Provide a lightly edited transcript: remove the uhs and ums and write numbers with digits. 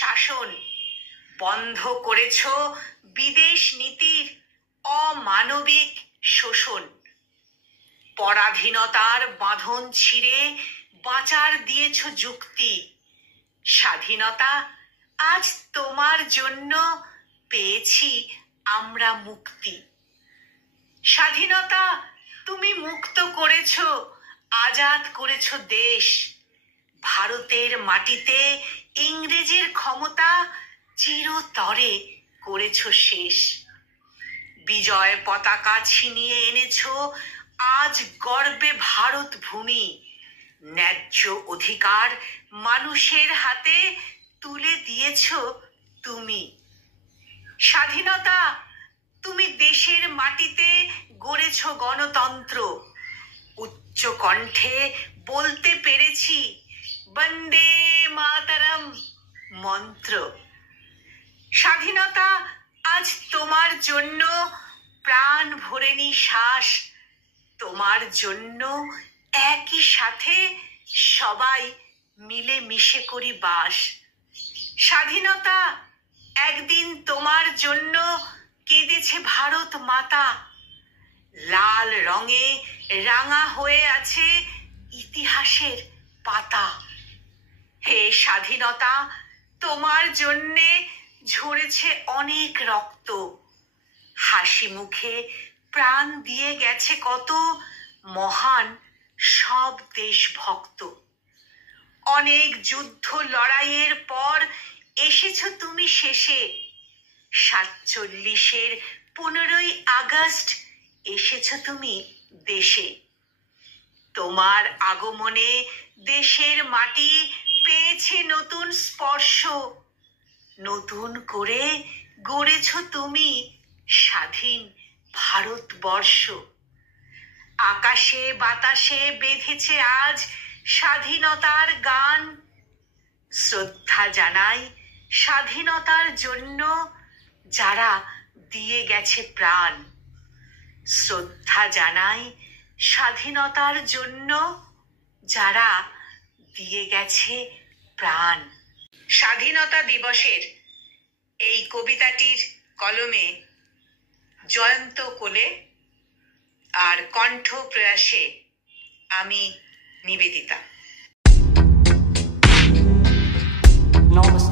শাসন, বন্ধ করেছ বিদেশ নীতির অমানবিক শোষণ। পরাধীনতার বাঁধন ছিঁড়ে বাঁচার দিয়েছ যুক্তি। স্বাধীনতা আজ তোমার জন্য পেয়েছি আমরা মুক্তি। স্বাধীনতা তুমি মুক্ত করেছ, আজাদ করেছ দেশ। ভারতের মাটিতে ইংরেজের ক্ষমতা চিরতরে করেছ শেষ। বিজয় পতাকা ছিনিয়ে এনেছ আজ গর্বে ভারত ভূমি। ন্যায্য অধিকার মানুষের হাতে তুলে দিয়েছ তুমি। স্বাধীনতা তুমি দেশের মাটিতে গড়েছ গণতন্ত্র। উচ্চ কণ্ঠে বলতে পেরেছি বন্দে মাতরম মন্ত্র। স্বাধীনতা আজ তোমার জন্য প্রাণ ভরে নিঃশ্বাস। তোমার জন্য একই সাথে সবাই মিলে মিশে করি বাস। স্বাধীনতা একদিন তোমার জন্য কেঁদেছে ভারত মাতা। লাল রঙে রাঙা হয়ে আছে ইতিহাসের পাতা। হে স্বাধীনতা, তোমার জন্যে ঝরেছে অনেক রক্ত। হাসি মুখে প্রাণ দিয়ে গেছে কত মহান সব দেশভক্ত। অনেক যুদ্ধ লড়াইয়ের পর এসেছ তুমি শেষে। 47-এর 15ই আগস্ট এসেছ তুমি দেশে। তোমার আগমনে দেশের মাটি পেয়েছে নতুন স্পর্শ। নতুন করে গড়েছ তুমি স্বাধীন ভারতবর্ষ। আকাশে বাতাসে বেঁধেছে আজ স্বাধীনতার গান। শ্রদ্ধা জানাই স্বাধীনতার জন্য যারা দিয়ে গেছে প্রাণ। শ্রদ্ধা জানাই স্বাধীনতার জন্য যারা দিয়ে গেছে প্রাণ। স্বাধীনতা দিবসের এই কবিতাটির কলমে জয়ন্ত কোলে আর কণ্ঠ প্রয়াসে আমি নিবেদিতা। নমস্কার।